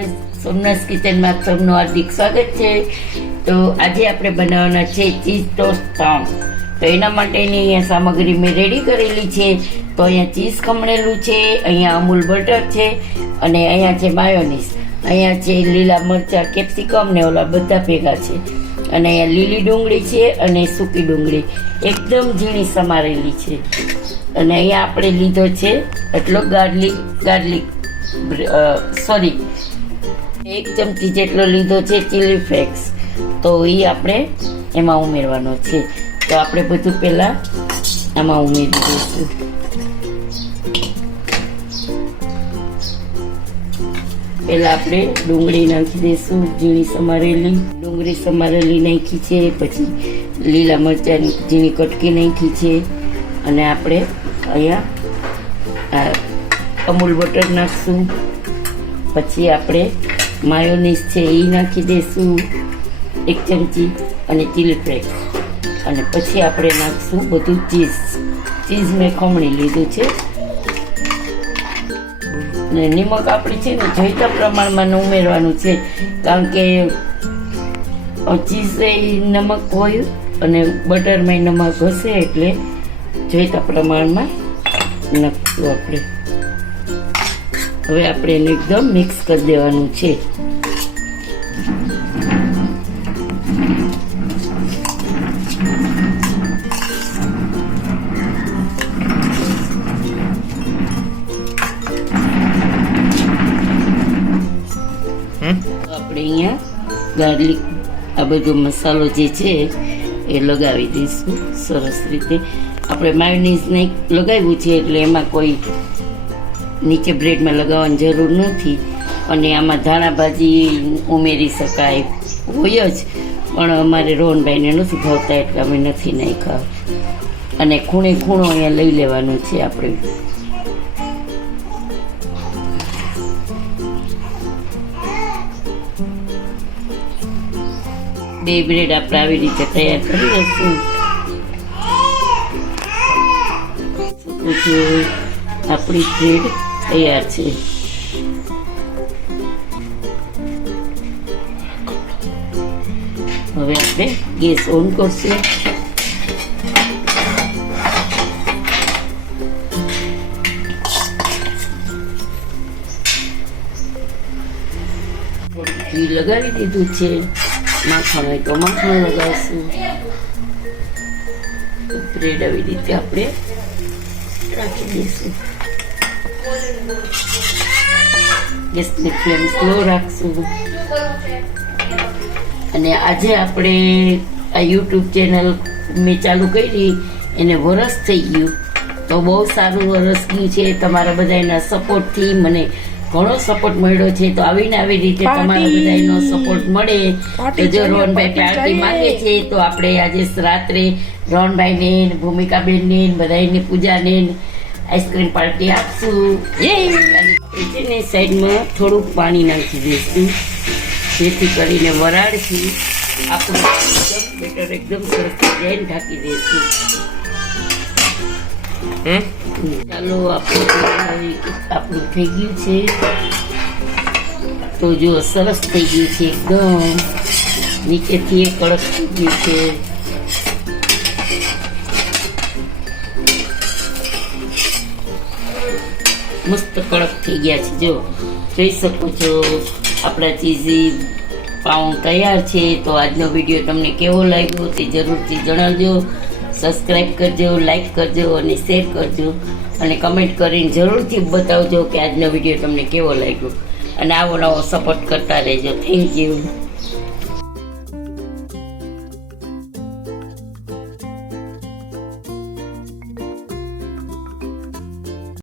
Guys, Somnath કિચનમાં સૌનું હાર્દિક સ્વાગત છે। તો આજે આપણે બનાવવાના છે ચીઝ ટોસ્ટ પાઉં। તો એના માટેની અહીંયા સામગ્રી મેં રેડી કરેલી છે। તો અહીંયા ચીઝ ખમણેલું છે, અહીંયા અમૂલ બટર છે અને અહીંયા છે માયોનીઝ, અહીંયા છે લીલા મરચાં, કેપ્સિકમ ને ઓલા બધા ભેગા છે અને અહીંયા લીલી ડુંગળી છે અને સૂકી ડુંગળી એકદમ ઝીણી સમારેલી છે અને અહીંયા આપણે લીધો છે એટલો ગાર્લિક 1 ચમચી જેટલો લીધો છે ચીલી ફ્લેક્સ। તો એ આપણે એમાં ઉમેરવાનો છે। તો આપણે બધું પહેલાં આમાં ઉમેરી દઈશું। પહેલાં આપણે ડુંગળી નાખી દઈશું, ઝીણી સમારેલી ડુંગળી સમારેલી નાખી છે, પછી લીલા મરચાંની ઝીણી કટકી નાખી છે અને આપણે અહીંયા અમૂલ બટર નાખશું। પછી આપણે માયોનીઝ છે એ નાખી દઈશું 1 ચમચી અને ચીલી ફ્લેક્સ અને પછી આપણે નાખશું બધું ચીઝ મેં ખમણી લીધું છે અને નિમક આપણે છે ને જોઈતા પ્રમાણમાં ઉમેરવાનું છે, કારણ કે ચીઝ એ નમક હોય અને બટરમાં નમક હશે એટલે જોઈતા પ્રમાણમાં નાખશું આપણે। હવે આપણે એને એકદમ મિક્સ કરી દેવાનું છે। આપણે અહીંયા ગાર્લિક આ બધો મસાલો જે છે એ લગાવી દઈશું સરસ રીતે। આપણે માયોનીઝને લગાવ્યું છે એટલે એમાં કોઈ નીચે બ્રેડમાં લગાવવાની જરૂર નથી અને આમાં ધાણા ભાજી ઉમેરી શકાય હોય જ, પણ અમારે રોહનભાઈને નથી ભાવતા એટલે અમે નથી નાખ્યા। અને ખૂણે ખૂણો અહીંયા લઈ લેવાનું છે આપણે। બે બ્રેડ આપણે આવી રીતે તૈયાર કરી દઈશું। આપણી બ્રેડ તૈયાર છે। હવે આપણે ગેસ ઓન કરશું। ઘી લગાવી દીધું છે, માખણ હોય તો માખણ લગાવશું। બ્રેડ આવી રીતે આપણે રાખી દઈશું। ગેસની ફ્લેમ સ્લો રાખશું અને આજે આપણે આ યુટ્યુબ ચેનલ મેં ચાલુ કરી એને વરસ થઈ ગયું, તો બહુ સારું વરસ ગયું છે। તમારા બધાના સપોર્ટથી મને ઘણો સપોર્ટ મળ્યો છે। તો આવીને આવી રીતે તમારા બધાનો સપોર્ટ મળે તો જો રોહનભાઈ પાર્ટી માંગે છે તો આપણે આજે રાત્રે રોહનભાઈને, ભૂમિકાબેનને, બધાને, પૂજાને આઈસ્ક્રીમ પાર્ટી આપશું। અને સાઈડમાં થોડુંક પાણી નાખી દઈશું જેથી કરીને વરાળથી આપણું બેટર એકદમ સરસ થઈ જાય, ઢાંકી દઈશું। ચાલો આપણું થઈ ગયું છે। તો જો સરસ થઈ ગયું છે, એકદમ નીચેથી કડક થઈ ગયું છે। મસ્ત કડક થઈ ગયા છે, જો જોઈ શકો છો આપણા ચીઝી પાઉં તૈયાર છે। તો આજનો વિડીયો તમને કેવો લાગ્યો તે જરૂરથી જણાવજો, સબસ્ક્રાઈબ કરજો, લાઈક કરજો અને શેર કરજો અને કમેન્ટ કરીને જરૂરથી બતાવજો કે આજનો વિડીયો તમને કેવો લાગ્યો અને આવો નવો સપોર્ટ કરતા રહેજો। Thank you.